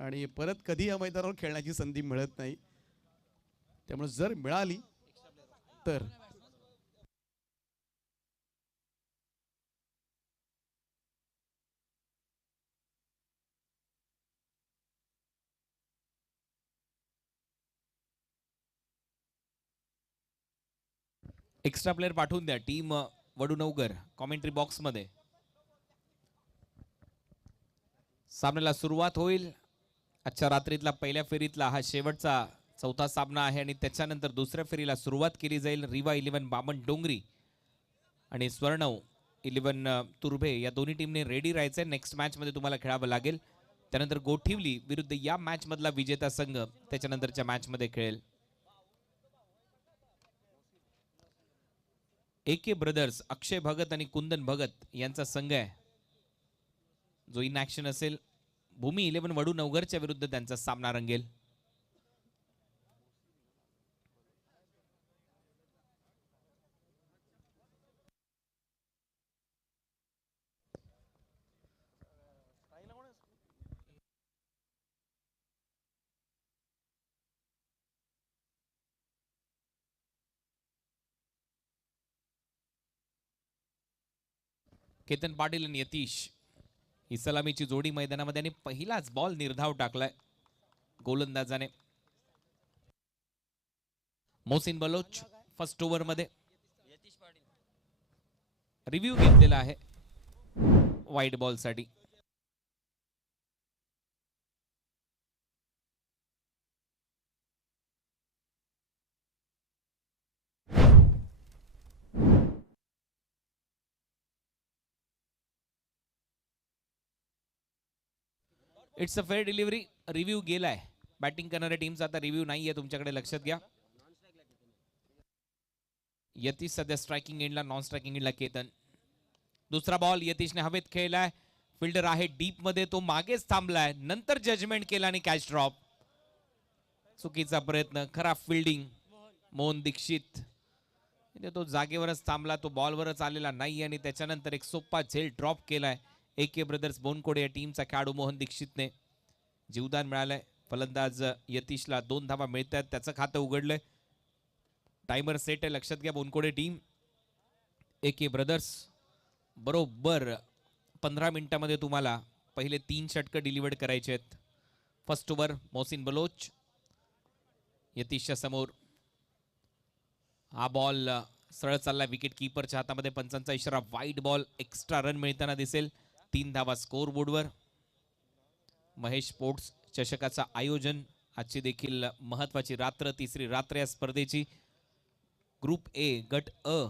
आणि परत कधी या मैदानावर खेळण्याची संधी मिळत नाही, त्यामुळे जर मिळाली तर एक्स्ट्रा प्लेयर पाठवून द्या टीम वडुनवगर कॉमेंट्री बॉक्स मध्ये. सामन्याला सुरुवात होईल. आजच्या रात्रीतला पहिल्या फेरीतला हा शेवटचा चौथा सामना आहे आणि त्याच्यानंतर दुसऱ्या फेरीला सुरुवात केली जाईल. रिवा 11 बामण डोंगरी आणि स्वर्णव 11 तुर्भे या दोन्ही टीमने रेडी राहायचंय. नेक्स्ट मॅच मध्ये तुम्हाला खेळावं लागेल. त्यानंतर गोठिवली विरुद्ध या मॅच मधला विजेता संघ त्याच्यानंतरच्या मॅच मध्ये खेळेल. AK ब्रदर्स अक्षय भगत आणि कुंदन भगत यांचा संघ आहे जो इन ऍक्शन असेल. भूमी 11 वडुनवगरच्या विरुद्ध त्यांचा सामना रंगेल. केतन पाटील आणि यतीश ही सलामीची जोडी मैदानामध्ये आणि पहिलाच बॉल निर्धाव टाकलाय गोलंदाजाने. मोहसिन बलोच फर्स्ट ओव्हर मध्ये रिव्ह्यू घेतलेला आहे वाईट बॉल साठी. It's a fair delivery. Review गेलाय. बॅटिंग करणाऱ्या टीमचा आता रिव्ह्यू नाहीये, तुमच्याकडे लक्षात घ्या. यतीश सध्या स्ट्रायकिंग एंडला, नॉन स्ट्रायकिंग एंडला केतन. दुसरा बॉल यतीशने हवेत खेळलाय. फिल्डर आहे डीप मध्ये, तो मागेच थांबलाय. नंतर जजमेंट केला आणि कॅच ड्रॉप. चुकीचा प्रयत्न, खराब फिल्डिंग. मोहन दीक्षित तो जागेवरच थांबला, तो बॉलवरच आलेला नाही आणि त्याच्यानंतर एक सोपा झेल ड्रॉप केलाय. AK ब्रदर्स बोनकोडे या टीमचा खेळाडू मोहन दीक्षितने जीवदान मिळालंय. फलंदाज यतीशला 2 धावा मिळतात, त्याचं खातं उघडलंय. टाइमर सेट आहे, लक्षात घ्या बोनकोडे टीम. AK ब्रदर्स बरोबर 15 मिनिटांमध्ये तुम्हाला पहिले 3 षटकं डिलिव्हर्ड करायचे आहेत. फर्स्ट ओव्हर मोहसिन बलोच यतीशच्या समोर. हा बॉल सरळ चालला विकेट कीपरच्या हातामध्ये. पंचांचा इशारा वाईड बॉल. एक्स्ट्रा रन मिळताना दिसेल. 3 धावा स्कोर बोर्डवर. महेश स्पोर्ट्स चषकाचं आयोजन. आजची देखील महत्वाची रात्र, तिसरी रात्र या स्पर्धेची. ग्रुप A गट अ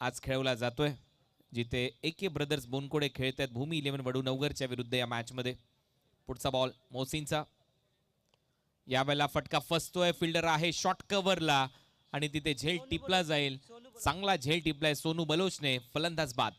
आज खेळवला जातोय, जिथे AK ब्रदर्स बोनकोडे खेळत आहेत भूमी 11 वडुनवगरच्या विरुद्ध या मॅच मध्ये. पुढचा बॉल मोहसिनचा. यावेळेला फटका फसतोय. फिल्डर आहे शॉर्ट कव्हरला आणि तिथे झेल टिपला जाईल. चांगला झेल टिपलाय सोनू बलोचने. फलंदाज बाद.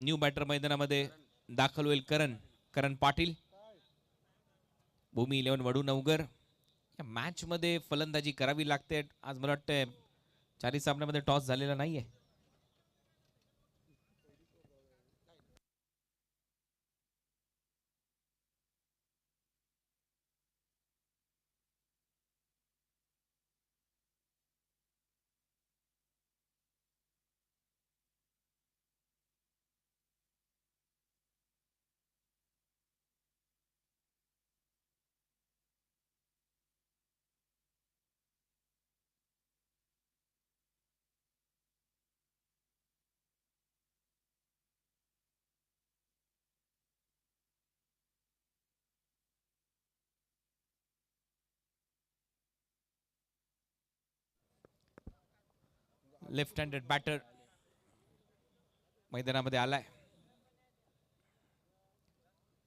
न्यू बॅटर मैदानामध्ये दाखल होईल करण पाटील. भूमी 11 वडुनवगर. या मॅच मध्ये फलंदाजी करावी लागते. आज मला वाटतंय 4 सामन्यामध्ये टॉस झालेला नाहीये. लेफ्ट हँडेड बॅटर मैदानामध्ये आलाय.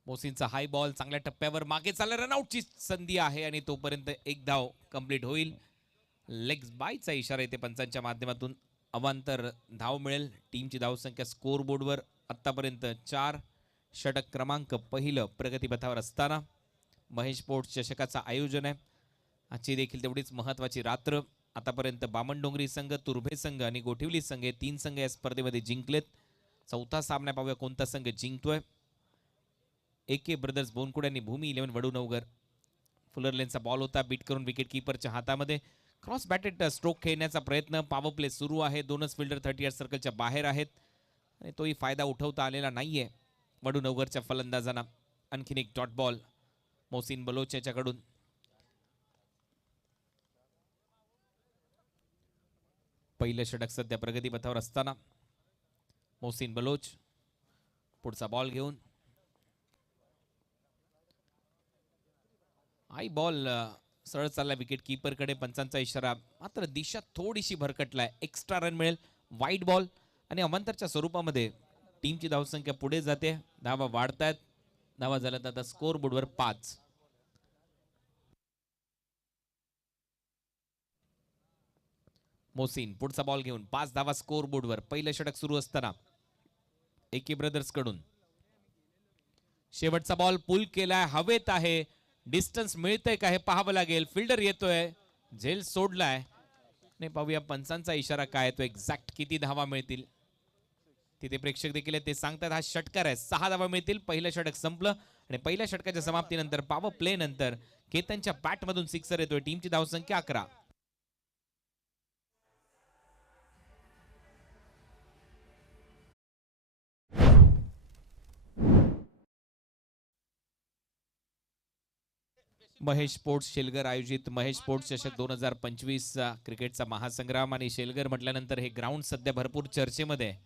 मोहसिनचा हाय बॉल चांगल्या टप्प्यावर मागे चालला. रनआउटची संधी आहे आणि तोपर्यंत एक धाव कंप्लीट होईल. लेग्स बायचा इशारा येते पंचांच्या माध्यमातून. अवांतर धाव मिळेल. टीमची धावसंख्या स्कोर बोर्डवर आतापर्यंत 4. षटक क्रमांक पहिलं प्रगतीपथावर असताना महेश स्पोर्ट्स चषकाचं आयोजन आहे. आजची देखील तेवढीच महत्त्वाची रात्र. आतापर्यंत बामणडोंगरी संघ, तुर्भे संघ आणि गोठिवली संघ हे 3 संघ या स्पर्धेमध्ये जिंकलेत. चौथा सामना पाहूया कोणता संघ जिंकतोय. AK ब्रदर्स बोनकुड यांनी भूमी 11 वडूनवगर. फुलरलेनचा बॉल होता, बीट करून विकेट किपरच्या हातामध्ये. क्रॉस बॅटेड स्ट्रोक खेळण्याचा प्रयत्न. पॉवर प्ले सुरू आहे. दोनच फिल्डर 30 यार्ड सर्कलच्या बाहेर आहेत आणि तोही फायदा उठवता आलेला नाहीये वडूनवगरच्या फलंदाजांना. आणखीन एक डॉट बॉल मोहसिन बलोच याच्याकडून. पहिलं षटक सध्या प्रगतीपथावर असताना मोहसिन बलोच पुढचा बॉल घेऊन आई बॉल सरळ चालला विकेट कीपरकडे. पंचांचा इशारा, मात्र दिशा थोडीशी भरकटलाय. एक्स्ट्रा रन मिळेल. वाईट बॉल आणि अमांतरच्या स्वरूपामध्ये टीमची धावसंख्या पुढे जाते. धावा वाढतायत. धावा झाल्यात आता स्कोर बोर्डवर 5. मोहसिन पुढचा बॉल घेऊन 5 धावा स्कोर बोर्डवर. पहिलं षटक सुरू असताना AK ब्रदर्स कडून शेवटचा बॉल पुल केलाय, हवेत आहे. डिस्टन्स मिळतंय का हे पाहावं लागेल. फिल्डर येतोय, झेल सोडलाय. नाही पाहूया पंचांचा इशारा काय आहे तो. एक्झॅक्ट किती धावा मिळतील तिथे प्रेक्षक देखील ते सांगतात. हा षटकार आहे, 6 धावा मिळतील. पहिलं षटक संपलं आणि पहिल्या षटकाच्या समाप्तीनंतर पॉवर प्ले नंतर केतनच्या बॅट मधून सिक्सर येतोय. टीमची धावसंख्या 11. महेश स्पोर्ट्स शेलगर आयोजित महेश स्पोर्ट्स चषक 2025 क्रिकेटचा महासंग्राम. आणि शेलगर म्हटल्यानंतर हे ग्राउंड सध्या भरपूर चर्चेमध्ये आहे.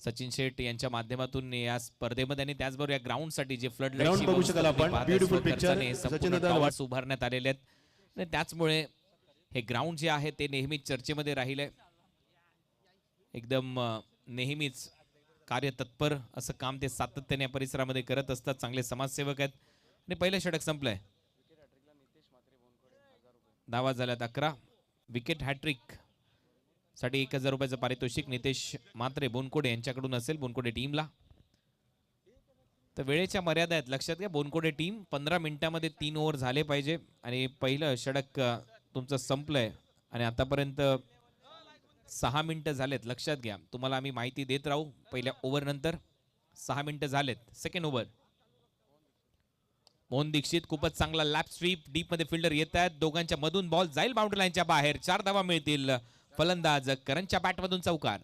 सचिन शेट यांच्या माध्यमातून या स्पर्धेमध्ये आणि त्याचबरोबर या ग्राउंड साठी जे फ्लड लाईट उभारण्यात आलेले आहेत आणि त्याचमुळे हे ग्राउंड जे आहे ते नेहमीच चर्चेमध्ये राहिले. एकदम नेहमीच कार्यतत्पर असं काम ते सातत्याने या परिसरामध्ये करत असतात. चांगले समाजसेवक आहेत. आणि पहिलं षटक संपलंय. धावा झाल्यात 11. विकेट हॅट्रिक साठी 1000 रुपयाचं पारितोषिक नितेश मात्रे बोनकोडे यांच्याकडून असेल. बोनकोडे टीमला तर वेळेच्या मर्यादा आहेत, लक्षात घ्या. बोनकोडे टीम 15 मिनिटांमध्ये 3 ओव्हर झाले पाहिजे. आणि पहिलं षटक तुमचं संपलंय आणि आतापर्यंत 6 मिनिटं झालेत. लक्षात घ्या, तुम्हाला आम्ही माहिती देत राहू. पहिल्या ओव्हर नंतर 6 मिनिटं झालेत. Second over. मोहन दीक्षित खूपच चांगला लॅप स्वीप. डीप मध्ये फिल्डर येत आहेत. दोघांच्या मधून बॉल जाईल बाउंड्री लाईनच्या बाहेर. 4 धावा मिळतील. फलंदाज करणच्या बॅट मधून चौकार.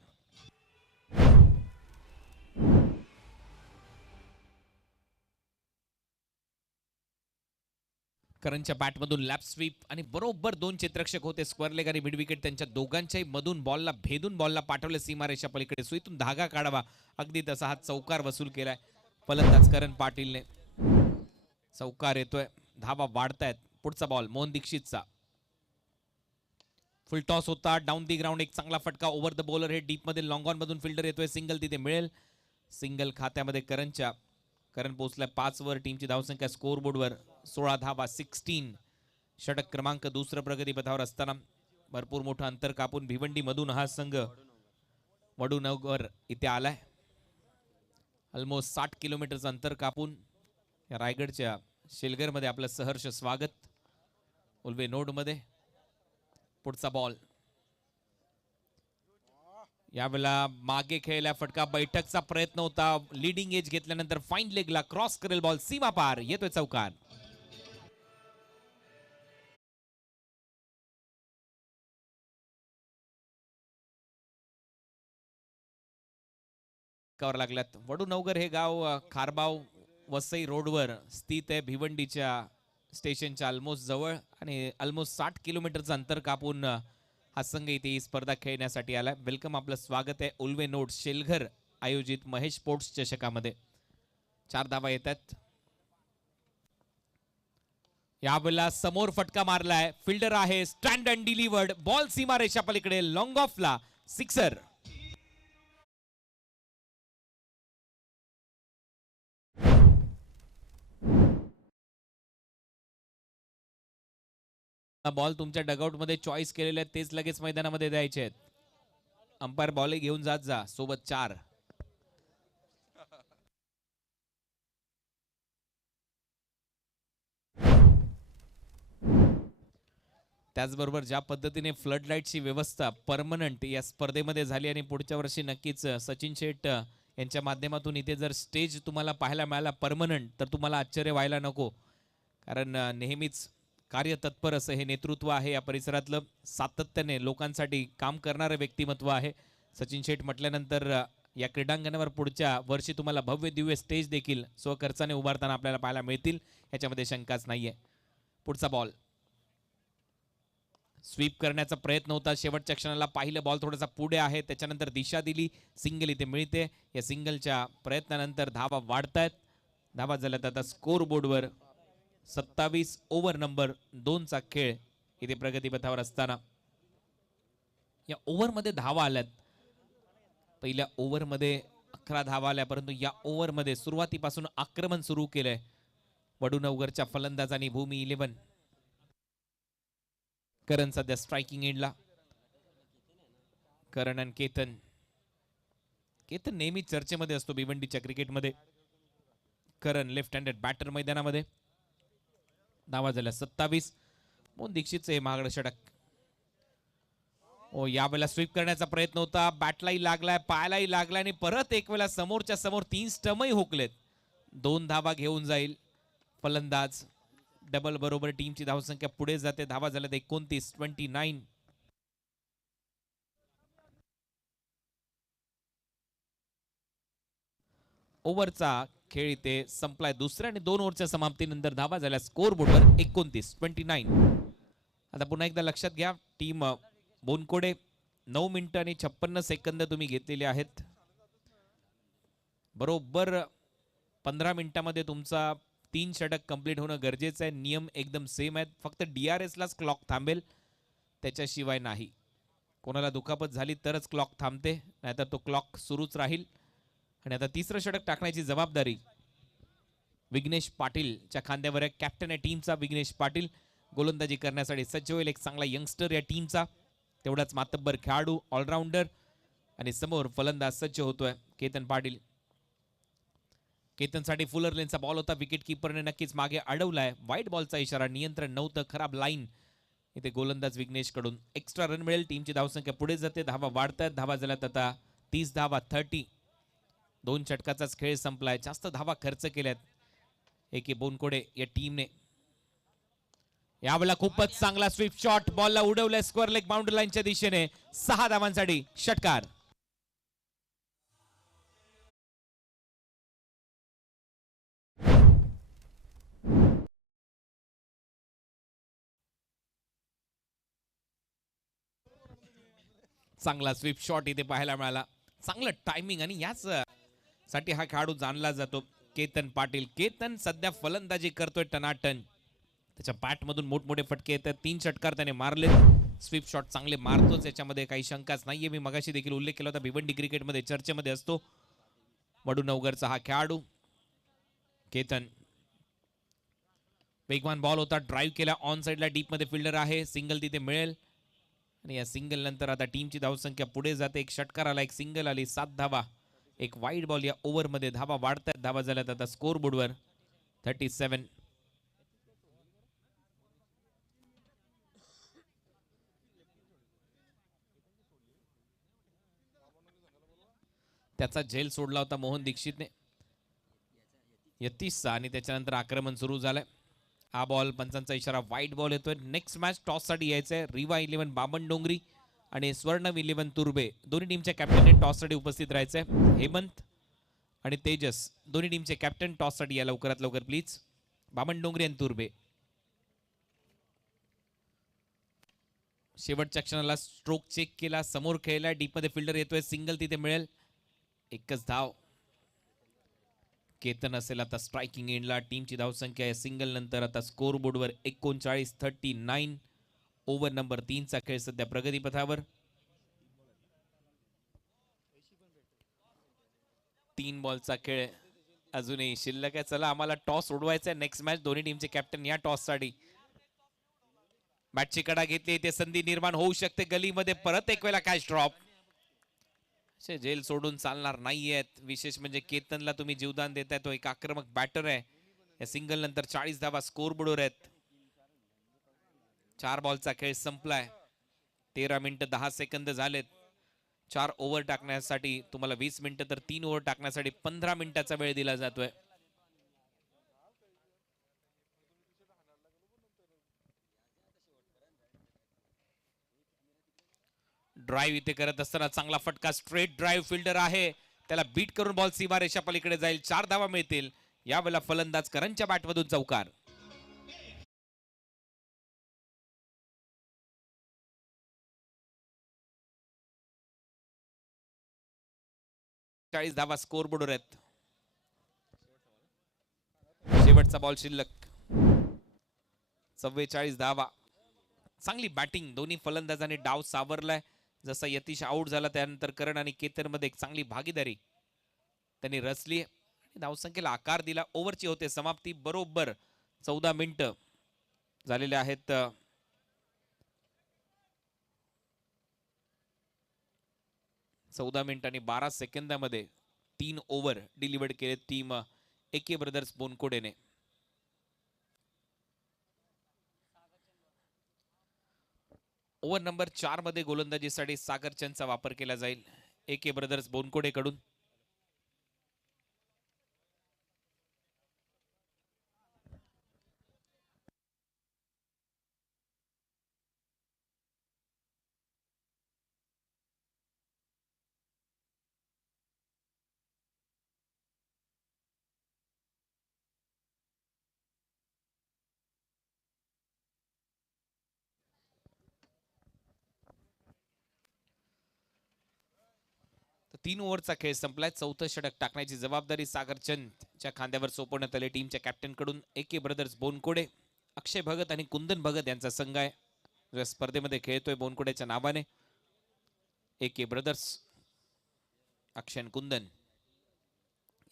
करणच्या बॅट मधून लॅप स्वीप आणि बरोबर 2 क्षेत्ररक्षक होते. स्क्वेअर लेग आणि मिड विकेट त्यांच्या दोघांच्याही मधून बॉलला भेदून बॉलला पाठवले सीमारेषा पलीकडे. सुईतून धागा काढावा अगदी तसा हा चौकार वसूल केलाय फलंदाज करण पाटीलने. चौकार येतोय. धावा वाढतायत. पुढचा बॉल मोहन दीक्षितचा. फुल टॉस होता. Down the ground. एक चांगला फटका. ओव्हर द बॉलर हे डीप मध्ये लॉंग ऑन मधून फिल्डर येतोय. सिंगल तिथे मिळेल. सिंगल खात्यामध्ये करणच्या. करण पोहोचलाय 5 वर. टीमची धावसंख्या स्कोर बोर्डवर 16 धावा. 16. षटक क्रमांक 2 प्रगतीपथावर असताना भरपूर मोठं अंतर कापून भिवंडी मधून हा संघ वडूनगर इथे आलाय. ऑलमोस्ट 60 किलोमीटरचं अंतर कापून या रायगडच्या शेलगर मध्ये आपलं सहर्ष स्वागत. उल्वे नोड मध्ये. पुढचा बॉल यावेळेला मागे खेळला फटका. बैठकचा प्रयत्न होता. लीडिंग एज घेतल्यानंतर फाईन लेगला क्रॉस करेल बॉल. सीमा पार. येतोय चौकार. लागल्यात. वडूनवगर हे गाव खारबाव वसई रोडवर स्थित आहे. भिवंडीच्या स्टेशनच्या ऑलमोस्ट जवळ आणि ऑलमोस्ट 60 किलोमीटरचं अंतर कापून हा संघ इथे ही स्पर्धा खेळण्यासाठी आलाय. वेलकम, आपलं स्वागत आहे उल्वे नोड शेलघर आयोजित महेश स्पोर्ट्स चषकामध्ये. 4 धावा येतात. यावेळेला समोर फटका मारलाय. फिल्डर आहे. Stand and delivered. बॉल सीमारेषा पलीकडे लॉंग ऑफला. सिक्सर. बॉल तुमच्या डगआउट मध्ये चॉईस केलेले आहेत तेच लगेच मैदानामध्ये द्यायचे आहेत. अंपायर बॉल घेऊन जात जा, सोबत 4. त्याचबरोबर ज्या पद्धतीने फ्लड लाईटची व्यवस्था परमनंट या स्पर्धेमध्ये झाली आणि पुढच्या वर्षी नक्कीच सचिन शेठ यांच्या माध्यमातून इथे जर स्टेज तुम्हाला पाहायला मिळाला परमनंट, तर तुम्हाला आश्चर्य व्हायला नको. कारण नेहमीच कार्यतत्पर असं हे नेतृत्व आहे या परिसरातलं. सातत्याने लोकांसाठी काम करणारं व्यक्तिमत्व आहे सचिन शेठ म्हटल्यानंतर. या क्रीडांगणावर पुढच्या वर्षी तुम्हाला भव्य दिव्य स्टेज देखील स्वखर्चाने उभारताना आपल्याला पाहायला मिळतील, याच्यामध्ये शंकाच नाहीये. पुढचा बॉल स्वीप करण्याचा प्रयत्न होता. शेवटच्या क्षणाला पाहिलं बॉल थोडासा पुढे आहे, त्याच्यानंतर दिशा दिली, सिंगल इथे मिळते. या सिंगलच्या प्रयत्नानंतर धावा वाढतायत. धावा झाल्यात आता स्कोर बोर्डवर. 27 ओव्हर नंबर 2 चा खेळ इथे प्रगतीपथावर असताना या ओव्हरमध्ये धावा आल्यात. पहिल्या ओव्हरमध्ये 11 धावा आल्या, परंतु या ओव्हरमध्ये सुरुवातीपासून आक्रमण सुरू केलंय वडूनवरच्या फलंदाजांनी. भूमी 11. करण सध्या स्ट्रायकिंग एंडला. करण आणि केतन. केतन नेहमी चर्चेमध्ये असतो भिवंडीच्या क्रिकेटमध्ये. करण लेफ्ट हँडेड बॅटर मैदानामध्ये. धावा झाल्या 27. मोहन दीक्षितचं हे महागडं षटक. ओ यावेळेला स्वीप करण्याचा प्रयत्न होता, बॅटलाही लागलाय, पायालाही लागलाय आणि परत एक वेळा समोरच्या समोर 3 स्टंपही हुकलेत. 2 धावा घेऊन जाईल फलंदाज. डबल बरोबर टीमची धावसंख्या पुढे जाते. धावा झाल्यात 29. 29. ओव्हरचा खेळ इथे संपलाय. दुसऱ्या आणि 2 ओव्हरच्या समाप्तीनंतर धावा झाल्या स्कोर बोर्डवर 29. 29. आता पुन्हा एकदा लक्षात घ्या, टीम बोनकोडे 9 मिनिटं आणि 56 सेकंद तुम्ही घेतलेले आहेत. बरोबर 15 मिनिटांमध्ये तुमचा 3 षटक कंप्लीट होणं गरजेचं आहे. नियम एकदम सेम आहेत, फक्त DRS लाच क्लॉक थांबेल, त्याच्याशिवाय नाही. कोणाला दुखापत झाली तरच क्लॉक थांबते, नाहीतर तो क्लॉक सुरूच राहील. आणि आता तिसरं षटक टाकण्याची जबाबदारी विघ्नेश पाटीलच्या खांद्यावर आहे. कॅप्टन आहे टीमचा विघ्नेश पाटील. गोलंदाजी करण्यासाठी सज्ज होईल एक चांगला यंगस्टर या टीमचा, तेवढाच मातब्बर खेळाडू, ऑलराऊंडर. आणि समोर फलंदाज सज्ज होतोय केतन पाटील. केतनसाठी फुलर लेनचा बॉल होता, विकेट किपरने नक्कीच मागे अडवलाय. वाईट बॉलचा इशारा, नियंत्रण नव्हतं, खराब लाईन इथे गोलंदाज विघ्नेश कडून. एक्स्ट्रा रन मिळेल, टीमची धावसंख्या पुढे जाते. धावा वाढतायत. धावा झाल्यात आता 30 धावा. 30. 2 षटकाचाच खेळ संपलाय. जास्त धावा खर्च केल्यात एके बोनकोडे या टीमने. यावेळेला खूपच चांगला स्वीप शॉट, बॉलला उडवलाय स्क्वेअर लेग बाउंड्री लाईनच्या दिशेने. 6 धावांसाठी षटकार. चांगला स्वीप शॉट इथे पाहायला मिळाला. चांगलं टायमिंग आणि याच साठी हा खेळाडू जाणला जातो केतन पाटील. केतन सध्या फलंदाजी करतोय टनाटन. त्याच्या बॅट मधून मोठमोठे फटके येतात. 3 षटकार त्याने मारले. स्वीप शॉट चांगले मारतोच, याच्यामध्ये काही शंकाच नाहीये. मी मगाशी देखील उल्लेख केला होता, भिवंडी क्रिकेटमध्ये चर्चेमध्ये असतो वडूनवरचा हा खेळाडू केतन. वेगवान बॉल होता, ड्राईव्ह केला ऑन साइडला. डीप मध्ये फिल्डर आहे, सिंगल तिथे मिळेल. आणि या सिंगल नंतर आता टीमची धावसंख्या पुढे जाते. एक षटकार आला, एक सिंगल आली, 7 धावा. एक वाईड बॉल या ओव्हरमध्ये. धावा वाढतात. धावा झाल्यात आता स्कोर बोर्डवर 37. त्याचा झेल सोडला होता मोहन दीक्षितने 31 आणि त्याच्यानंतर आक्रमण सुरू झालंय. हा बॉल पंचांचा इशारा, वाईट बॉल येतोय. नेक्स्ट मॅच टॉस साठी यायचंय. रिवा 11 बामण डोंगरी आणि स्वर्णव 11 तुर्बे दोन्ही टीमच्या कॅप्टनने टॉस साठी उपस्थित राहायचंय. हेमंत आणि तेजस दोन्ही टीमचे कॅप्टन टॉस साठी या लवकरात लवकर प्लीज. बामण डोंगरी आणि तुर्बे. शेवटच्या क्षणाला स्ट्रोक चेक केला, समोर खेळला, डीप मध्ये फिल्डर येतोय, सिंगल तिथे मिळेल. एकच धाव. केतन असेल आता स्ट्रायकिंग एंडला. टीमची धावसंख्या आहे सिंगल नंतर आता स्कोर बोर्डवर 39. 39. ओव्हर नंबर 3 चा खेळ सध्या प्रगतीपथावर. 3 बॉलचा खेळ अजूनही शिल्लक आहे. चला, आम्हाला टॉस उडवायचा आहे. नेक्स्ट मॅच दोन्ही टीमचे कॅप्टन या टॉस साठी. बॅटची कडा घेतली, इथे संधी निर्माण होऊ शकते गलीमध्ये. परत एक वेळा कॅच ड्रॉप. जेल सोडून चालणार नाहीयेत. विशेष म्हणजे केतनला तुम्ही जीवदान देताय, तो एक आक्रमक बॅटर आहे. या सिंगल नंतर 40 धावा स्कोर बोर्डवर आहेत. 4 बॉलचा खेळ संपलाय. 13 मिनिटं 10 सेकंद झालेत. 4 ओव्हर टाकण्यासाठी तुम्हाला 20 मिनिटं, तर 3 ओव्हर टाकण्यासाठी 15 मिनिटाचा वेळ दिला जातोय. ड्राईव्ह इथे करत असताना चांगला फटका, स्ट्रेट ड्राईव्ह. फिल्डर आहे, त्याला बीट करून बॉल सीमा रेषा पलीकडे जाईल. 4 धावा मिळतील. यावेळेला फलंदाज करणच्या बॅटमधून चौकार. 40 धावा स्कोर बोर्डवर आहेत. शेवटचा बॉल शिल्लक. 44 धावा. चांगली बॅटिंग दोन्ही फलंदाजांनी डाव सावरलाय. जसा यतीश आउट झाला त्यानंतर करण आणि केतन मध्ये एक चांगली भागीदारी त्यांनी रचली. धावसंख्येला आकार दिला. ओव्हरची होते समाप्ती. बरोबर 14 मिनिटं झालेले आहेत. 14 मिनिट आणि 12 सेकंदामध्ये 3 ओव्हर डिलिव्हर्ड केले टीम एके ब्रदर्स बोनकोडेने. ओव्हर नंबर 4 मध्ये गोलंदाजीसाठी सागर चंदचा वापर केला जाईल एके ब्रदर्स बोनकोडे कडून. तर 3 ओव्हरचा खेळ संपलाय. चौथं षटक टाकण्याची जबाबदारी सागर चंदच्या खांद्यावर सोपवण्यात आली टीमच्या कॅप्टन कडून. एके ब्रदर्स बोनकोडे, अक्षय भगत आणि कुंदन भगत यांचा संघ आहे जो स्पर्धेमध्ये खेळतोय बोनकोडेच्या नावाने. एके ब्रदर्स, अक्षय कुंदन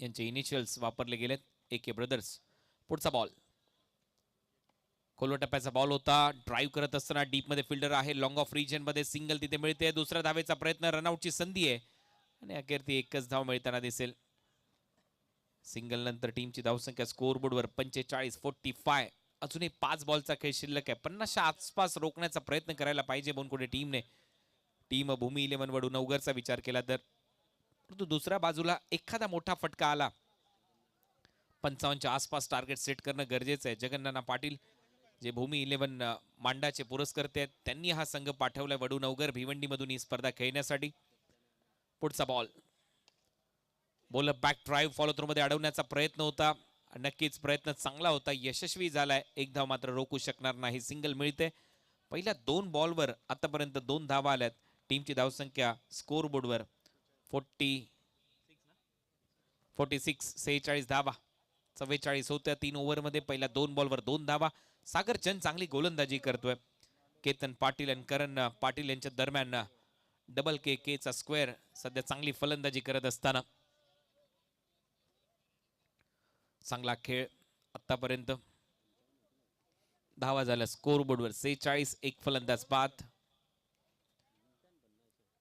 यांचे इनिशियल्स वापरले गेलेत. एके ब्रदर्स. पुढचा बॉल खोलवा टप्प्याचा बॉल होता. ड्राईव्ह करत असताना डीप मध्ये फिल्डर आहे. लॉंग ऑफ रिजन मध्ये सिंगल तिथे मिळते. दुसऱ्या धावेचा प्रयत्न, रनआउटची संधी आहे आणि अखेर ती एकच धाव मिळताना दिसेल. सिंगल नंतर टीमची धावसंख्या स्कोर बोर्डवर 45-45. अजूनही 5 बॉलचा खेळ शिल्लक आहे. 50च्या आसपास रोखण्याचा प्रयत्न करायला पाहिजे बोनकोडे टीमने. टीम भूमी 11 वडूनवगरचा विचार केला तर. परंतु दुसऱ्या बाजूला एखादा मोठा फटका आला, 55च्या आसपास टार्गेट सेट करणं गरजेचं आहे. जगन्नाना पाटील जे भूमी 11 मांडाचे पुरस्कर्ते आहेत, त्यांनी हा संघ पाठवलाय वडूनवगर भिवंडीमधून ही स्पर्धा खेळण्यासाठी. पुढचा ball bowler back drive follow through मध्ये अडवण्याचा प्रयत्न होता. नक्कीच प्रयत्न चांगला होता, यशस्वी झालाय. एक धाव मात्र रोखू शकणार नाही. सिंगल मिळते. पहिल्या 2 बॉलवर आतापर्यंत 2 धावा आल्यात. टीमची धावसंख्या स्कोर बोर्डवर 46 धावा. 44 होत्या 3 ओव्हर मध्ये. पहिल्या 2 बॉलवर 2 धावा. सागर चंद चांगली गोलंदाजी करतोय. केतन पाटील आणि करण पाटील यांच्या दरम्यान डबल के चा स्क्वेअर सध्या चांगली फलंदाजी करत असताना. चांगला खेळ आतापर्यंत. धावा झाल्या स्कोर बोर्डवर 46. एक फलंदाज बाद.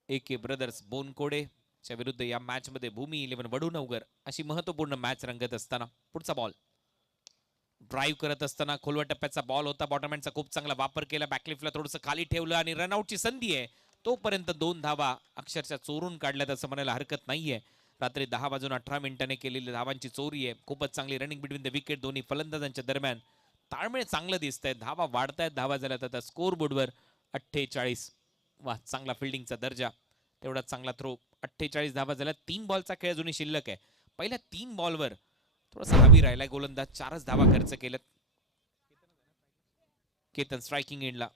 एके ब्रदर्स बोनकोडे च्या विरुद्ध या मॅच मध्ये भूमी 11 वडूनवगर अशी महत्वपूर्ण मॅच रंगत असताना. पुढचा बॉल ड्राईव्ह करत असताना खोलवा टप्प्याचा बॉल होता. बॉटमहँडचा खूप चांगला वापर केला. बॅकलिफ्टला थोडंसं खाली ठेवलं आणि रनआउटची संधी आहे. तोपर्यंत 2 धावा अक्षरशः चोरून काढल्यात असं म्हणायला हरकत नाहीये. रात्री 10 वाजून 18 मिनिटांनी केलेली धावांची चोरी आहे. खूपच चांगली रनिंग बिटवीन द विकेट दोन्ही फलंदाजांच्या दरम्यान. ताळमेळ चांगलं दिसतंय. धावा वाढतायत. धावा झाल्यात आता स्कोर बोर्डवर 48. वा, चांगला फिल्डिंगचा दर्जा, तेवढा चांगला थ्रो. 48 धावा झाल्या. 3 बॉलचा खेळ अजूनही शिल्लक आहे. पहिल्या 3 बॉलवर थोडासा हवी राहिलाय गोलंदाज. 4च धावा खर्च केल्यात. केतन स्ट्रायकिंग एंडला.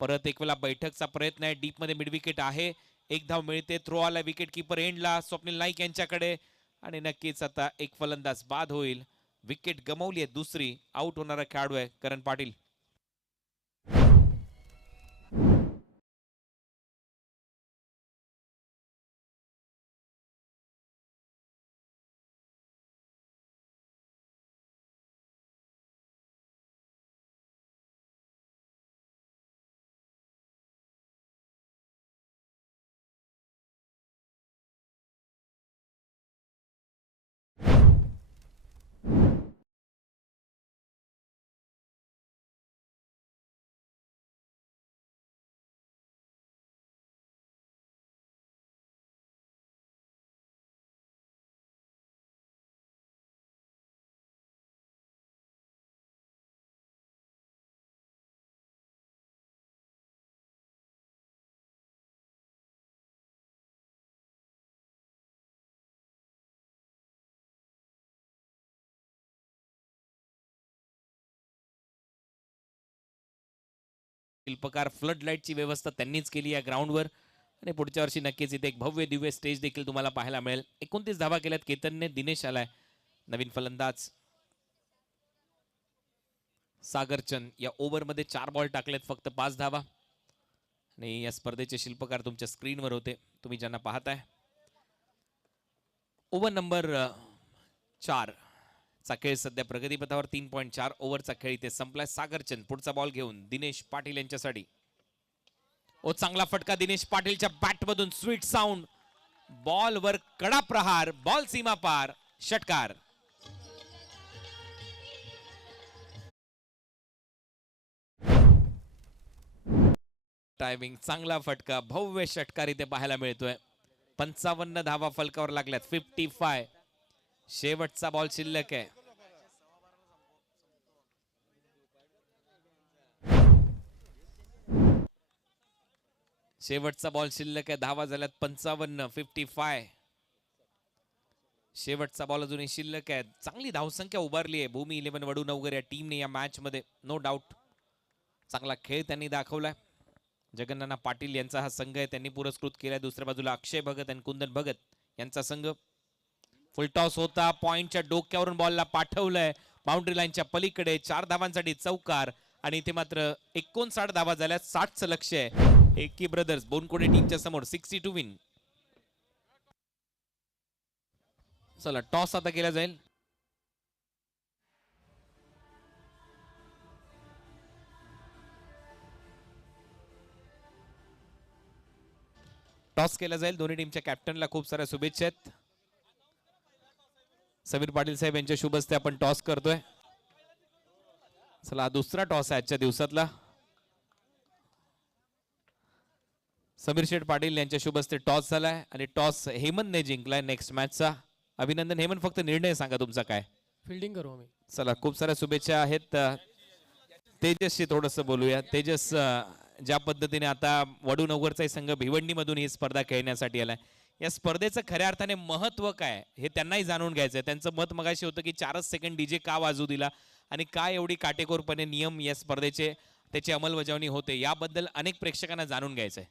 परत एक वेळा बैठकचा प्रयत्न आहे. डीप मध्ये मिड विकेट आहे. एक धाव मिळते. थ्रो आला विकेट कीपर एंडला स्वप्नील नाईक यांच्याकडे आणि नक्कीच आता एक फलंदाज बाद होईल. विकेट गमावली आहे दुसरी. आउट होणारा खेळाडू आहे करण पाटील. शिल्पकार फ्लड लाईटची व्यवस्था त्यांनीच केली या ग्राउंडवर आणि पुढच्या वर्षी नक्कीच इथे एक भव्य दिव्य स्टेज देखील तुम्हाला पाहायला मिळेल. 29 धावा केल्यात केतनने. दिनेश आलाय नवीन फलंदाज. सागरचंद या ओव्हरमध्ये 4 बॉल टाकलेत, फक्त 5 धावा. आणि या स्पर्धेचे शिल्पकार तुमच्या स्क्रीनवर होते, तुम्ही ज्यांना पाहताय. ओव्हर नंबर 4 चा खेळ सध्या प्रगतीपथावर. 3.4 ओव्हरचा खेळ इथे संपलाय. सागरचंद पुढचा बॉल घेऊन दिनेश पाटील यांच्यासाठी. ओ चांगला फटका दिनेश पाटीलच्या बॅट मधून. Sweet sound. बॉल वर कडा प्रहार. बॉल सीमा पार. षटकार. टायमिंग चांगला फटका. भव्य षटकार इथे पाहायला मिळतोय. 55 धावा फलकावर लागल्यात. 55. शेवटचा बॉल शिल्लक आहे. शेवटचा बॉल शिल्लक आहे. धावा झाल्यात 55. 55. शेवटचा बॉल अजूनही शिल्लक आहे. चांगली धावसंख्या उभारली आहे भूमी 11 वडूनगर या टीमने या मॅच मध्ये. नो डाऊट चांगला खेळ त्यांनी दाखवलाय. जगन्नाना पाटील यांचा हा संघ आहे, त्यांनी पुरस्कृत केलाय. दुसऱ्या बाजूला अक्षय भगत आणि कुंदन भगत यांचा संघ. फुल टॉस होता. पॉइंटच्या डोक्यावरून बॉलला पाठवलंय बाउंड्री लाईनच्या पलीकडे. 4 धावांसाठी चौकार. आणि इथे मात्र 59 धावा झाल्या. 60चं लक्ष आहे एकी ब्रदर्स बोनकोडे टीमच्या समोर. 62 विन. चला टॉस आता केला जाईल. टॉस केला जाईल. दोन्ही टीमच्या कॅप्टनला खूप साऱ्या शुभेच्छा आहेत. समीर पाटील साहेब यांच्या शुभ हस्ते आपण टॉस करतोय. चला दुसरा टॉस आहे आजच्या दिवसातला. समीर शेठ पाटील यांच्या शुभ हस्ते टॉस झालाय आणि टॉस हेमंतने जिंकलाय नेक्स्ट मॅचचा. अभिनंदन हेमंत. फक्त निर्णय सांगा तुमचा काय. फिल्डिंग करू आम्ही. चला खूप साऱ्या शुभेच्छा आहेत. तेजसशी थोडस बोलूया. तेजस, ज्या पद्धतीने आता वडूनगरचा संघ भिवंडीमधून ही स्पर्धा खेळण्यासाठी आलाय, या स्पर्धेचं खऱ्या अर्थाने महत्व काय हे त्यांनाही जाणून घ्यायचंय. त्यांचं मत मगाशी होतं की 4च सेकंड डीजे का वाजू दिला आणि काय एवढी काटेकोरपणे नियम या स्पर्धेचे त्याची अंमलबजावणी होते, याबद्दल अनेक प्रेक्षकांना जाणून घ्यायचंय.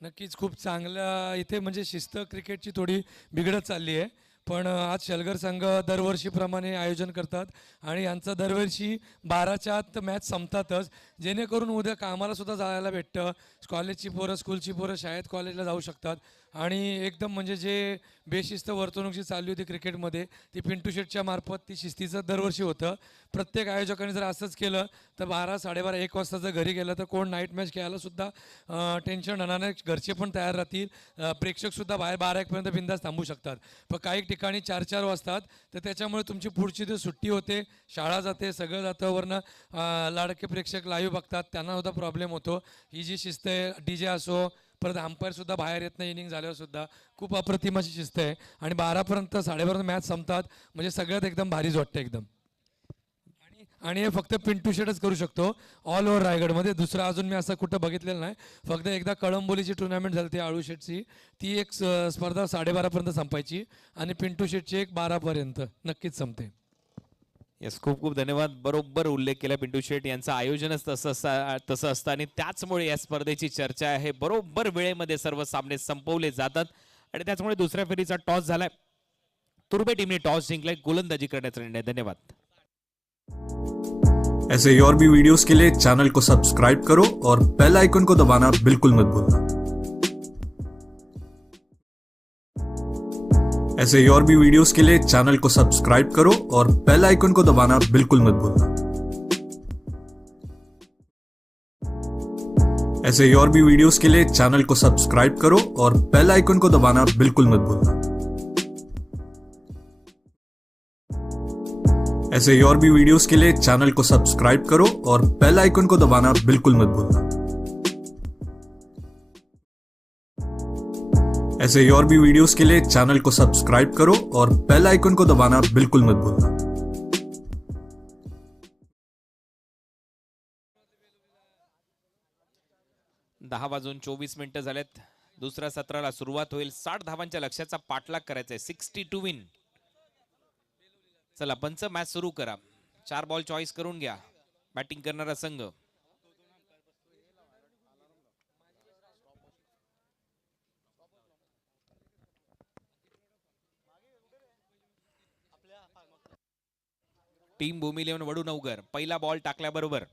नक्कीच खूप चांगलं इथे म्हणजे शिस्त क्रिकेटची थोडी बिघडत चालली आहे. पण आज शलगर संघ दरवर्षीप्रमाणे आयोजन करतात आणि यांचं दरवर्षी 12च्या आत मॅच संपतातच, जेणेकरून उद्या कामाला सुद्धा जायला भेटतं. कॉलेजची पोरं, स्कूलची पोरं शाळेत कॉलेजला जाऊ शकतात. आणि एकदम म्हणजे जे बेशिस्त वर्तणूक जी चालली होती क्रिकेटमध्ये ती पिंटू शेटच्या मार्फत ती शिस्तीचं दरवर्षी होतं. प्रत्येक आयोजकांनी जर असंच केलं तर 12, 12:30, 1 वाजता जर घरी गेलं तर कोण नाईट मॅच खेळायला सुद्धा टेन्शन राहणार नाही. घरचे पण तयार राहतील. प्रेक्षकसुद्धा बाहेर 12-1 पर्यंत बिंदास थांबू शकतात. पण काही ठिकाणी 4-4 वाजतात, तर त्याच्यामुळे तुमची पुढची जी सुट्टी होते, शाळा जाते, सगळं जातं. वरनं लाडके प्रेक्षक लाईव्ह बघतात, त्यांना सुद्धा प्रॉब्लेम होतो. ही जी शिस्त आहे, DJ असो, परत अंपायर सुद्धा बाहेर येत नाही इनिंग झाल्यावर सुद्धा. खूप अप्रतिम अशी शिस्त आहे. आणि 12पर्यंत 12:30 मॅच संपतात, म्हणजे सगळ्यात एकदम भारीच वाटतं एकदम. आणि हे फक्त पिंटू शेटच करू शकतो ऑल ओव्हर रायगडमध्ये. दुसरं अजून मी असं कुठं बघितलेलं नाही. फक्त एकदा कळंबोलीची टुर्नामेंट झाली ती आळू शेटची, ती एक स्पर्धा 12:30पर्यंत संपायची आणि पिंटू शेटची एक 12पर्यंत नक्कीच संपते. येस, खूप खूप धन्यवाद. बरोबर उल्लेख केला पिंटू शेट यांचं आयोजनच तसं असतं आणि त्याचमुळे या स्पर्धेची चर्चा आहे. बरोबर वेळेमध्ये सर्व सामने संपवले जातात आणि त्याचमुळे दुसऱ्या फेरीचा टॉस झालाय. तुर्बे टीमने टॉस जिंकलाय. गोलंदाजी करण्याचा निर्णय. धन्यवाद. ऐसे ही और भी वीडियोस के लिए चैनल को सब्सक्राइब करो और बेल आइकन को दबाना बिल्कुल मत भूलना. ऐसे ही और भी वीडियोस के लिए चैनल को सब्सक्राइब करो और बेल आइकन को दबाना बिल्कुल मत भूलना. ऐसे ही और भी वीडियोस के लिए चैनल को सब्सक्राइब करो और बेल आइकन को दबाना बिल्कुल मत भूलना. ऐसे ही और भी वीडियोस के लिए चैनल को सब्सक्राइब करो और बेल आइकन को दबाना बिल्कुल मत भूलना. ऐसे ही और भी वीडियोस के लिए चैनल को सब्सक्राइब करो और बेल आइकन को दबाना बिल्कुल मत भूलना. दहा वाजून 24 मिनिटं झालेत. दुसऱ्या सत्राला सुरुवात होईल. 60 धावांच्या लक्ष्याचा पाठलाग करायचा आहे. 62 विन. चला पंच मॅच सुरू करा. 4 बॉल चॉईस करून घ्या. बॅटिंग करणारा संघ. टीम भूमी 11 वडूनवगर पहिला बॉल टाकल्याबरोबर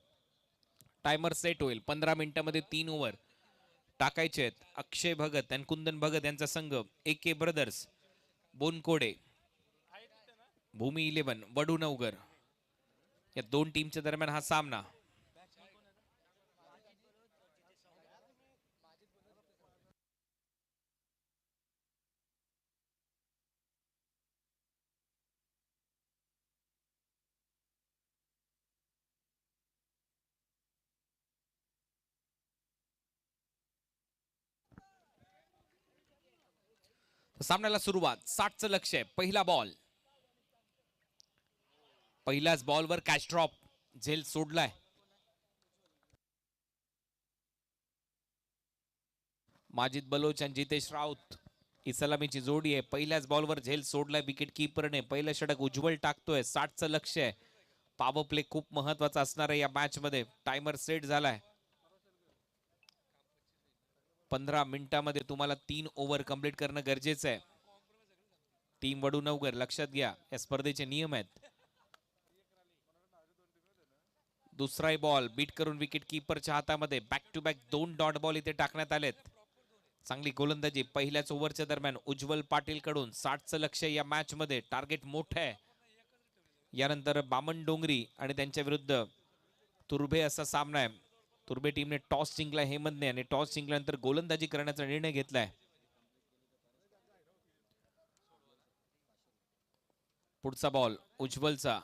टायमर सेट होईल. 15 मिनिटांमध्ये 3 ओव्हर टाकायचे आहेत. अक्षय भगत आणि कुंदन भगत यांचा संघ AK ब्रदर्स बोनकोडे भूमी 11 वडूनवगर या दोन टीमच्या दरम्यान हा सामना. सामन्याला सुरुवात. 60चं लक्ष आहे. पहिला बॉल. पहिल्याच बॉलवर कॅच ड्रॉप झेल सोडलाय. माजिद बलोच आणि जितेश राऊत ही सलामीची जोडी आहे. पहिल्याच बॉलवर झेल सोडलाय विकेट किपरने. पहिलं षटक उज्ज्वल टाकतोय. 60चं लक्ष आहे. पॉवर प्ले खूप महत्वाचा असणार आहे या मॅच मध्ये. टायमर सेट झालाय. 15 मिनिटांमध्ये तुम्हाला 3 ओव्हर कंप्लीट करणं गरजेचं आहे. टीम वडूनवगर लक्षात घ्या, या स्पर्धेचे नियम आहेत. दुसराही बॉल बीट करून विकेट किपरच्या हातामध्ये. Back to back 2 dot ball इथे टाकण्यात आलेत. चांगली गोलंदाजी पहिल्याच ओव्हरच्या दरम्यान उज्ज्वल पाटील कडून. 60चं लक्ष या मॅच मध्ये. टार्गेट मोठं आहे. यानंतर बामण डोंगरी आणि त्यांच्या विरुद्ध तुर्भे असा सामना आहे. तुर्भे टीमने टॉस जिंकलाय हेमंतने आणि टॉस जिंकल्यानंतर गोलंदाजी करण्याचा निर्णय घेतलाय. पुढचा बॉल उज्ज्वलचा.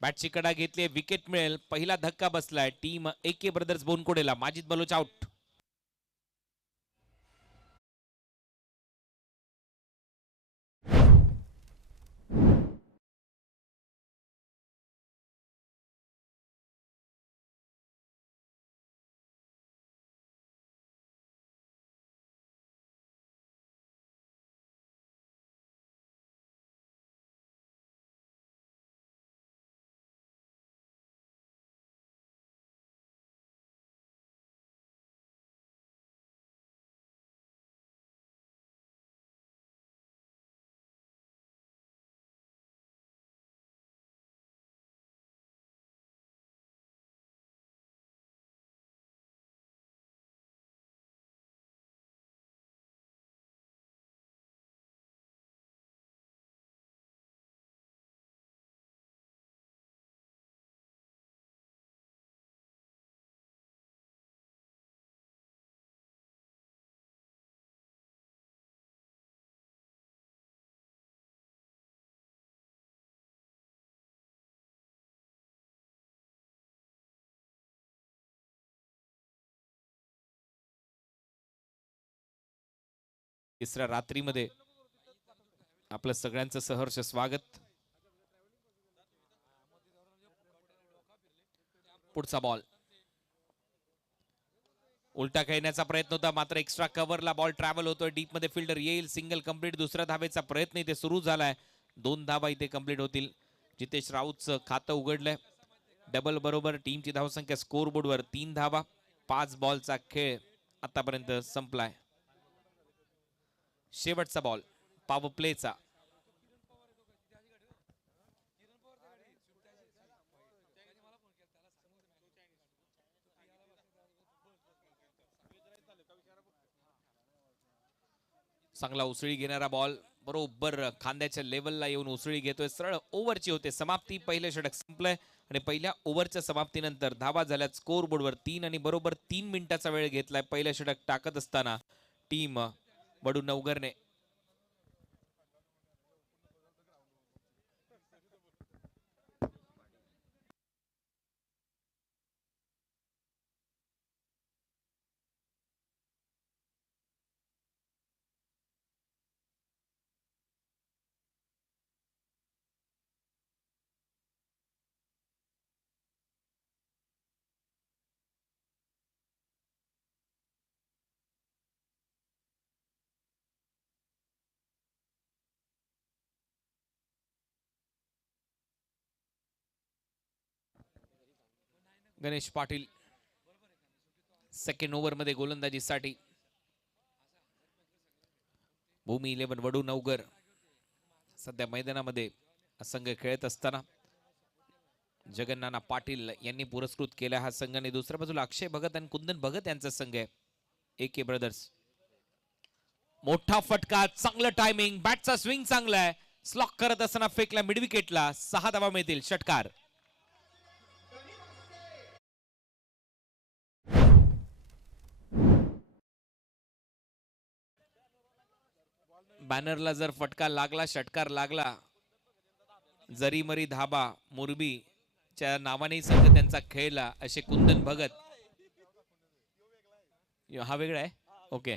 बॅटची कडा घेतली. विकेट मिळेल. पहिला धक्का बसलाय टीम AK ब्रदर्स बोनकोडेला. माजिद बलोच आउट. तिसऱ्या रात्रीमध्ये आपलं सगळ्यांचं सहर्ष स्वागत. पुढचा बॉल उलटा खेळण्याचा प्रयत्न होता, मात्र एक्स्ट्रा कव्हरला बॉल ट्रॅव्हल होतोय. डीप मध्ये फिल्डर येईल. Single complete. दुसऱ्या धावेचा प्रयत्न इथे सुरू झालाय. 2 धावा इथे कंप्लीट होतील. जितेश राऊतचं खातं उघडलंय. डबल बरोबर टीमची धावसंख्या स्कोर बोर्डवर 3 धावा. 5 बॉलचा खेळ आतापर्यंत संपलाय. शेवटचा बॉल पॉवर प्लेचा. चांगला उसळी घेणारा बॉल बरोबर खांद्याच्या लेवलला येऊन उसळी घेतोय. सरळ ओव्हरची होते समाप्ती. पहिलं षटक संपलंय आणि पहिल्या ओव्हरच्या समाप्तीनंतर धावा झाल्यात स्कोर बोर्डवर 3 आणि बरोबर 3 मिनिटाचा वेळ घेतलाय पहिलं षटक टाकत असताना टीम वडूनवगरने. गणेश पाटील सेकंड ओव्हर मध्ये गोलंदाजीसाठी. भूमी 11 वडूनवगर सध्या मैदानामध्ये संघ खेळत असताना जगन्नाना पाटील यांनी पुरस्कृत केला हा संघ आणि दुसऱ्या बाजूला अक्षय भगत आणि कुंदन भगत यांचा संघ आहे AK ब्रदर्स. मोठा फटका, चांगलं टायमिंग, बॅटचा स्विंग चांगला आहे. स्लॉक करत असताना फेकला मिड विकेटला. 6 धावा मिळतील. षटकार. बॅनरला जर फटका लागला, षटकार लागला, जरी मरी धाबा मुरबीच्या नावाने संघ त्यांचा खेळला असे कुंदन भगत. हा वेगळा आहे. ओके,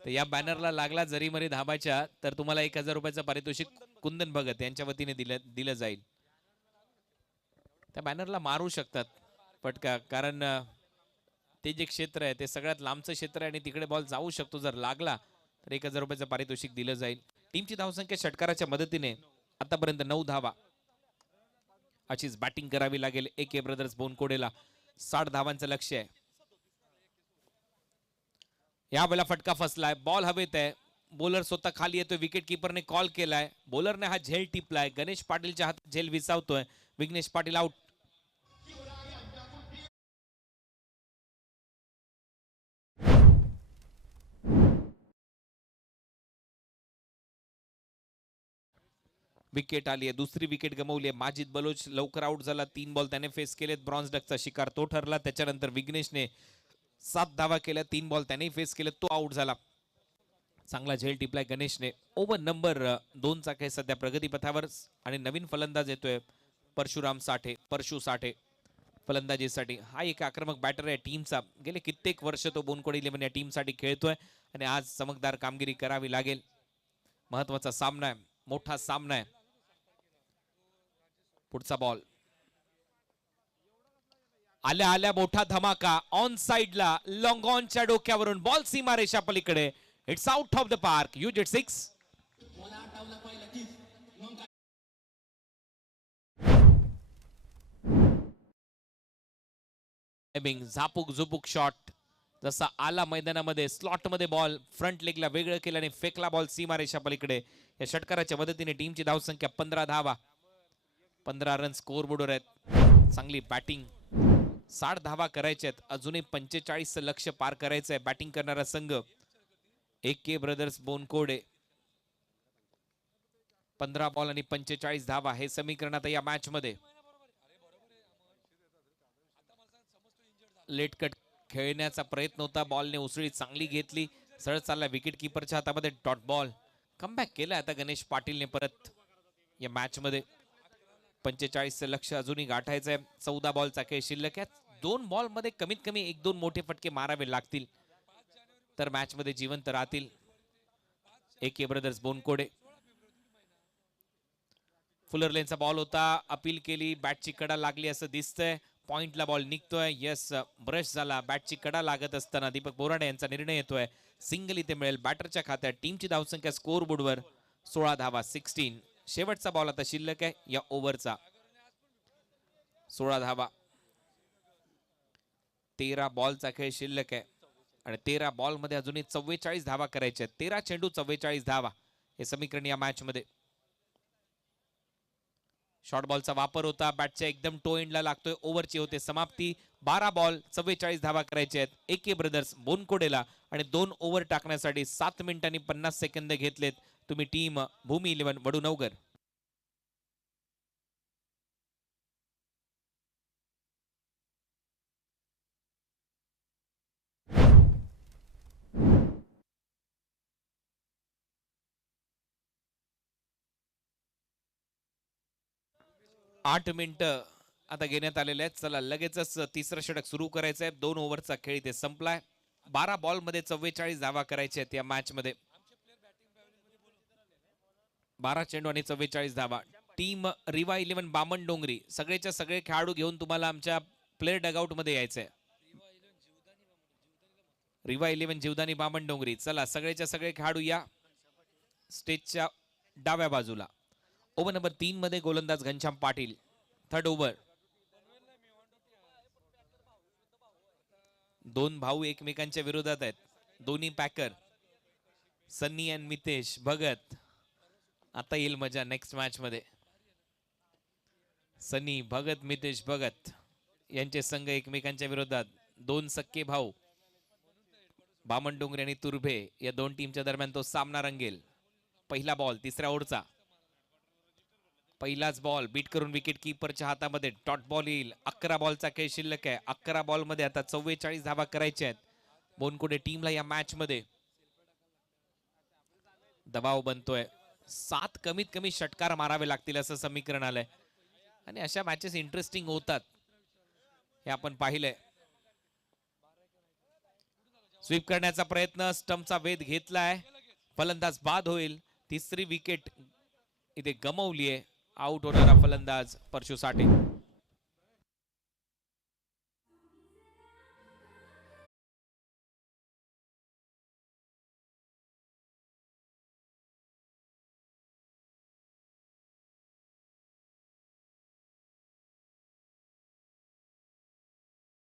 तर या बॅनरला लागला जरी मरी धाबाच्या तर तुम्हाला 1000 रुपयाचं पारितोषिक कुंदन भगत यांच्या वतीने दिलं जाईल. त्या बॅनरला मारू शकतात फटका, कारण ते जे क्षेत्र आहे ते सगळ्यात लांबचं क्षेत्र आहे आणि तिकडे बॉल जाऊ शकतो. जर लागला तर 1000 रुपयाचं पारितोषिक दिलं जाईल. टीमची धावसंख्या षटकाराच्या मदतीने आतापर्यंत 9 धावा. अशीच बॅटिंग करावी लागेल AK ब्रदर्स बोनकोडेला. 60 धावांचं लक्ष्य आहे. या वेळेला फटका फसलाय, बॉल हवेत आहे. बॉलर स्वतः खाली येतोय. विकेट किपरने कॉल केलाय. बॉलरने हा झेल टिपलाय. गणेश पाटीलच्या हातात झेल विसावतोय. विघ्नेश पाटील आउट. विकेट आली आहे. दुसरी विकेट गमावली आहे. माजिद बलोच लवकर आउट झाला. 3 बॉल त्याने फेस केलेत. ब्रॉन्झ डकचा शिकार तो ठरला. त्याच्यानंतर विघ्नेशने 7 धावा केल्या. 3 बॉल त्याने फेस केले, तो आउट झाला. चांगला झेल टिपलाय गणेशने. ओव्हर नंबर 2 चा काही सध्या प्रगतीपथावर आणि नवीन फलंदाज येतोय परशु साठे फलंदाजीसाठी. हा एक आक्रमक बॅटर आहे टीमचा. गेले कित्येक वर्ष तो बोनकोड 11 या टीमसाठी खेळतोय आणि आज चमकदार कामगिरी करावी लागेल. महत्वाचा सामना आहे, मोठा सामना आहे. पुढचा बॉल आल्या आल्या मोठा धमाका. ऑन साइडला लॉंग ऑनच्या डोक्यावरून बॉल सीमारेषा पलीकडे. It's out of the park. You get 6. झापूक झुपूक शॉट जसा आला मैदानामध्ये. स्लॉट मध्ये बॉल फ्रंट लेगला वेगळं केलं आणि फेकला बॉल सीमारेषा पलीकडे. या षटकाराच्या मदतीने टीमची धावसंख्या 15 धावा. 15 रन स्कोर बोर्डवर आहेत. चांगली बॅटिंग. 60 धावा करायच्या आहेत. अजूनही 45 लक्ष पार करायचं आहे. बॅटिंग करणारा संघ AK ब्रदर्स बोनकोडे. 15 बॉल आणि 45 धावा हे समीकरण आता या मॅच मध्ये. लेट कट खेळण्याचा प्रयत्न होता. बॉलने उसळी चांगली घेतली. सरळ चालला विकेट किपरच्या हातामध्ये. Dot ball. कमबॅक केला आता गणेश पाटीलने परत या मॅच मध्ये. 45 लक्ष अजूनही गाठायचं आहे. 14 बॉलचा खेळ शिल्लक आहे. 2 बॉल मध्ये कमीत कमी 1-2 मोठे फटके मारावे लागतील तर मॅच मध्ये जिवंत राहतील AK ब्रदर्स बोनकोडे. फुलर लेनचा बॉल होता. अपील केली. बॅटची कडा लागली असं दिसतंय. पॉइंटला बॉल निघतोय. यस, ब्रश झाला. बॅटची कडा लागत असताना दीपक बोराडे यांचा निर्णय येतोय. सिंगल इथे मिळेल बॅटरच्या खात्यात. टीमची धावसंख्या स्कोर बोर्डवर 16 धावा. 16. शेवटचा बॉल आता शिल्लक आहे या ओव्हरचा. 16 धावा. 13 बॉलचा खेळ शिल्लक आहे आणि 13 बॉल मध्ये अजूनही 44 धावा करायच्या. 13 चेंडू 44 धावा हे समीकरण या मॅच मध्ये. शॉर्ट बॉलचा वापर होता. बॅटच्या एकदम टो एंडला लागतोय. ओव्हरची होते समाप्ती. 12 बॉल 44 धावा करायचे आहेत AK ब्रदर्स बोनकोडेला आणि 2 ओव्हर टाकण्यासाठी 7 मिनिटांनी 50 सेकंद घेतलेत. तुम्ही टीम भूमी 11 वडूनवगर. आठ मिनिटं आता घेण्यात आलेले आहेत. चला लगेचच तिसरं षटक सुरू करायचं आहे. 2 ओव्हरचा खेळ इथे संपलाय. 12 बॉल मध्ये 44 धावा करायच्या आहेत या मॅच मध्ये. 12 चेंडू आणि 44 धावा. टीम रिवा 11 बामण डोंगरी. सगळेच्या सगळे खेळाडू घेऊन तुम्हाला आमच्या प्लेअर डगआउट मध्ये यायचंय. रिवा 11 जीवदानी बामण डोंगरी. चला सगळेच्या सगळे खेळाडू या स्टेजच्या डाव्या बाजूला. ओव्हर नंबर 3 मध्ये गोलंदाज घनश्याम पाटील. Third over. 2 भाऊ एकमेकांच्या विरोधात आहेत. दोन्ही पॅकर सन्नी आणि मितेश भगत. आता येईल मजा नेक्स्ट मॅच मध्ये. सनी भगत मितेश भगत यांचे संघ एकमेकांच्या विरोधात. दोन सक्के भाऊ बामणडोंगरे आणि तुर्भे या दोन टीमच्या दरम्यान तो सामना रंगेल. पहिला बॉल तिसऱ्या ओव्हरचा. पहिलाच बॉल बीट करून विकेट कीपरच्या हातामध्ये. डॉट बॉल येईल. 11 बॉलचा खेळ शिल्लक आहे. 11 बॉल मध्ये आता 44 धावा करायच्या आहेत बोनकुडे टीमला. या मॅच मध्ये दबाव बनतोय. 7 कमीत कमी षटकार मारावे लागतील असं समीकरण आलंय आणि अशा मॅचेस इंटरेस्टिंग होतात हे आपण पाहिलंय. स्वीप करण्याचा प्रयत्न. स्टंपचा वेध घेतलाय. फलंदाज बाद होईल. तिसरी विकेट इथे गमावलीये. आउट होणारा फलंदाज परशु साठे.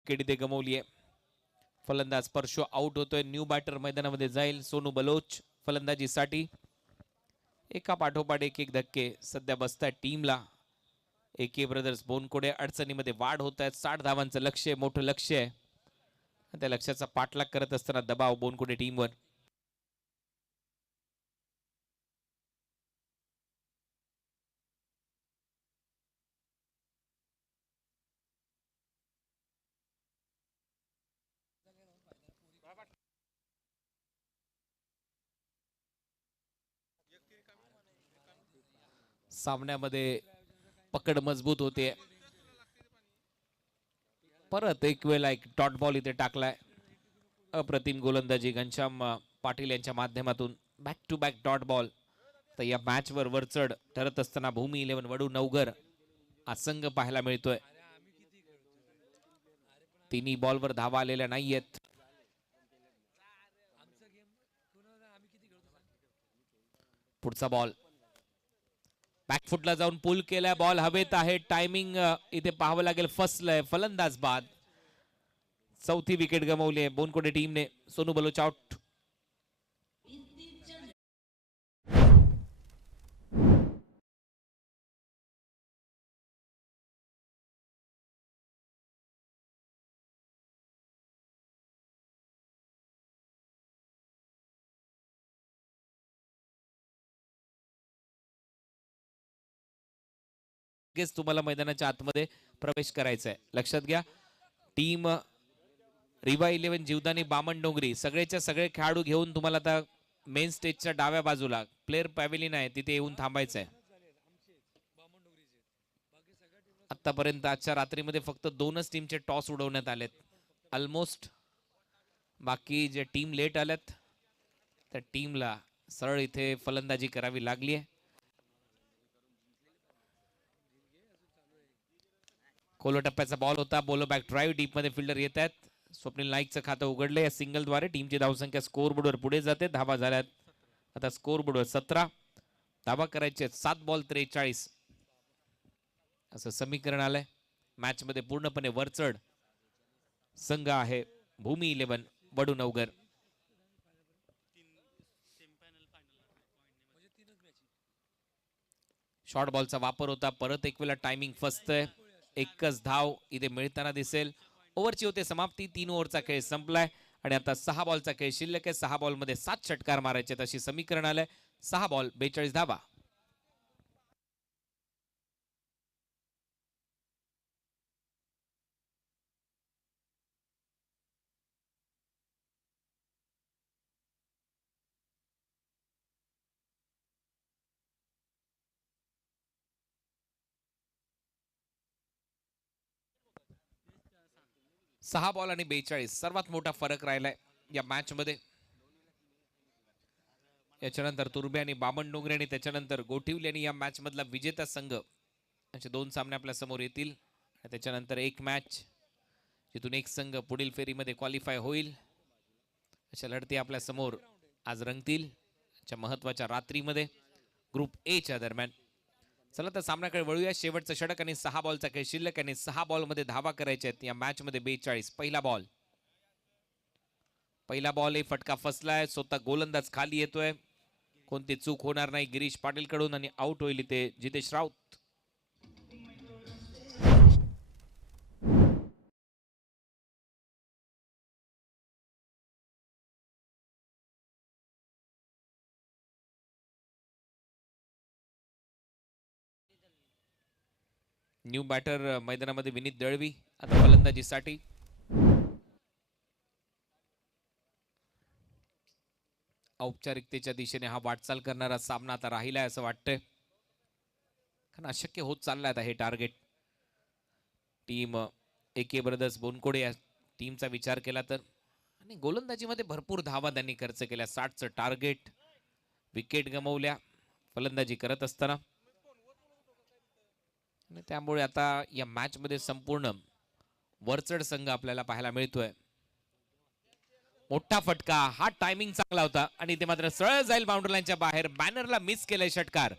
विकेट इथे गमावलीये. फलंदाज परशु आउट होतोय. न्यू बॅटर मैदानामध्ये जाईल. सोनू बलोच फलंदाजीसाठी. एका पाठोपाठ एक धक्के सध्या बसतायत टीमला. एके ब्रदर्स बोनकुडे अडचणीमध्ये वाढ होत आहेत. 60 धावांचं लक्ष आहे. मोठं लक्ष आहे. त्या लक्ष्याचा पाठलाग करत असताना दबाव बोनकुडे टीमवर. सामन्यामध्ये पकड मजबूत होते. परत एक वेळा एक डॉट बॉल इथे टाकलाय. अप्रतिम गोलंदाजी घनश्याम पाटील यांच्या माध्यमातून. Back to back dot ball. तर या मॅच वर वरचढ ठरत असताना भूमी 11 वडू नवघर आसंग पाहायला मिळतोय. तिन्ही बॉलवर धावा आलेल्या नाहीयेत. पुढचा बॉल बॅकफुटला जाऊन पुल केलाय. बॉल हवेत आहे. टायमिंग इथे पाहावं लागेल. फसलंय. फलंदाज बाद. चौथी विकेट गमावली आहे बोनकुडे टीमने. सोनू बलोच आउट. तुम्हाला मैदानाच्या आतमध्ये प्रवेश करायचा आहे. लक्षात घ्या. टीम रिवा 11 जीवदानी बामणडोंगरी सगळेच्या सगळे खेळाडू घेऊन तुम्हाला आता मेन स्टेजच्या डाव्या बाजूला प्लेअर पॅव्हिलियन आहे तिथे येऊन थांबायचं आहे. आतापर्यंत आजच्या रात्रीमध्ये फक्त 2च टीमचे टॉस उडवण्यात आलेत. ऑलमोस्ट बाकी जे टीम लेट आल्यात त्या टीमला सरळ इथे फलंदाजी करावी लागली आहे. खोलो टप्प्याचा बॉल होता. बोलो बॅक ड्राईव्ह. डीप मध्ये फिल्डर येत आहेत. स्वप्नील नाईकचं खातं उघडलं. या सिंगलद्वारे टीमची धावसंख्या स्कोर बोर्डवर पुढे जाते. धावा झाल्यात आता स्कोर बोर्डवर 17. धावा करायचे 7 बॉल 43 असं समीकरण आलंय. मॅच मध्ये पूर्णपणे वरचढ संघ आहे भूमी 11 वडू नवघर. शॉर्ट बॉलचा वापर होता. परत एक वेळा टायमिंग फसतंय. एकच धाव इथे मिळताना दिसेल. ओव्हरची होते समाप्ती. 3 ओव्हरचा खेळ संपलाय आणि आता 6 बॉलचा खेळ शिल्लक आहे. 6 बॉल मध्ये 7 षटकार मारायचे अशी समीकरण आलंय. 6 बॉल 42 धावा. सहा बॉल आणि 42 सर्वात मोठा फरक राहिलाय या मॅच मध्ये. याच्यानंतर तुर्बे आणि बामणडोंगरे आणि त्याच्यानंतर गोठिवली आणि या मॅच मधला विजेता संघ असे 2 सामने आपल्या समोर येतील. त्याच्यानंतर एक मॅच जिथून एक संघ पुढील फेरीमध्ये क्वालिफाय होईल. अशा लढती आपल्या समोर आज रंगतील महत्वाच्या रात्रीमध्ये ग्रुप ए च्या दरम्यान. चला तर सामन्याकडे वळूया. शेवटचं षटक आणि 6 बॉलचा खेळ शिल्लक आणि 6 बॉल मध्ये धावा करायच्या आहेत या मॅच मध्ये 42. पहिला बॉल फटका फसलाय. स्वतः गोलंदाज खाली येतोय. कोणती चूक होणार नाही गिरीश पाटील कडून आणि आउट होईल इथे जितेश राऊत. न्यू बॅटर मैदानामध्ये विनीत दळवी आता फलंदाजीसाठी. औपचारिकतेच्या दिशेने हा वाटचाल करणारा सामना आता राहिलाय असं वाटतंय, कारण अशक्य होत चाललाय आता हे टार्गेट. टीम AK ब्रदर्स बोनकोडे या टीमचा विचार केला तर, आणि गोलंदाजीमध्ये भरपूर धावा त्यांनी खर्च केल्या. 60चं टार्गेट, विकेट गमावल्या फलंदाजी करत असताना, आणि त्यामुळे आता या मॅच मध्ये संपूर्ण वरचढ संघ आपल्याला पाहायला मिळतोय. मोठा फटका, हा टायमिंग चांगला होता आणि ते मात्र सरळ जाईल बाउंड्री लाईनच्या बाहेर. बॅनरला मिस केलाय षटकार.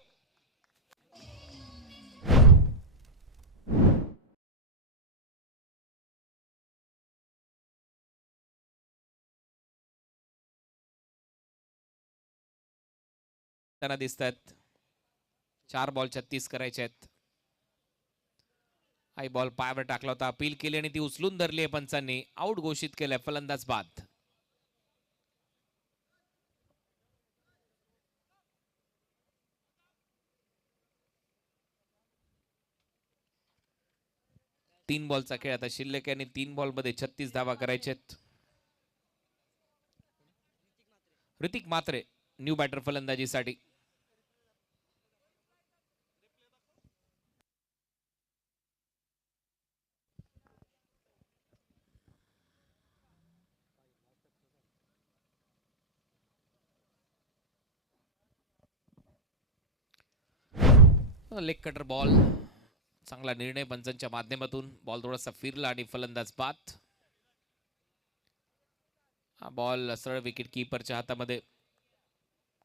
त्यांना दिसतात 4 बॉल 36 करायचे आहेत. आई बॉल पायावर टाकला होता, अपील केली आणि ती उचलून धरली आहे पंचांनी. आउट घोषित केलंय, फलंदाज बाद. तीन बॉलचा खेळ आता शिल्लक आहे आणि 3 बॉलमध्ये 36 धावा करायचेत. ऋतिक मात्रे न्यू बॅटर फलंदाजीसाठी. लेग कटर बॉल, चांगला निर्णय पंचांच्या माध्यमातून. बॉल थोडासा फिरला आणि फलंदाज बाद. हा बॉल सरळ विकेट कीपरच्या हातामध्ये.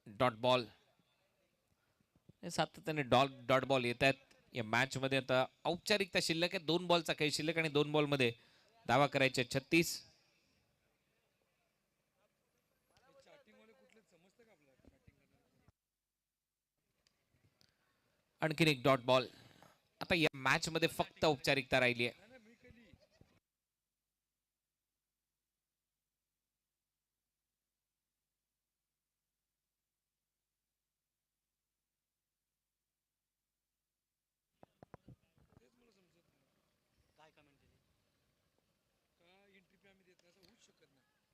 डॉट बॉल, सातत्याने डॉट बॉल येत आहेत या मॅच मध्ये. आता औपचारिकता शिल्लक आहे, 2 बॉलचा खेळ शिल्लक आणि 2 बॉल मध्ये धावा करायचे 36. आणखीन एक डॉट बॉल. आता या मॅच मध्ये फक्त औपचारिकता राहिली आहे.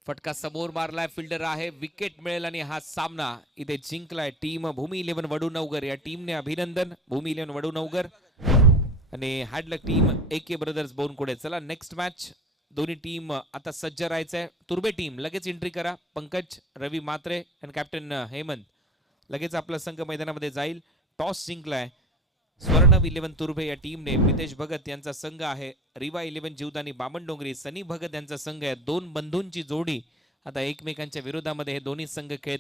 फटका समोर मारलाय, फिल्डर आहे, विकेट मिळेल आणि हा सामना इथे जिंकलाय टीम भूमी 11 वडूनवगर या टीमने. अभिनंदन भूमी 11 वडूनवगर आणि हॅडलक टीम AK ब्रदर्स बोनकोडे. चला नेक्स्ट मॅच. दोन्ही टीम आता सज्ज राहायचंय. तुर्बे टीम लगेच एंट्री करा. पंकज, रवी मात्रे आणि कॅप्टन हेमंत लगेच आपला संघ मैदानामध्ये जाईल. टॉस जिंकलाय स्वर्णव 11 तुर्भे या टीमने. मितेश भगत यांचा संघ आहे. रिवा 11 जीवदानी बामणडोंगरी. सनी भगत यांचा संघ आहे. 2 बंधूंची जोडी आता एकमेकांच्या विरोधामध्ये हे दोन्ही संघ खेळतात.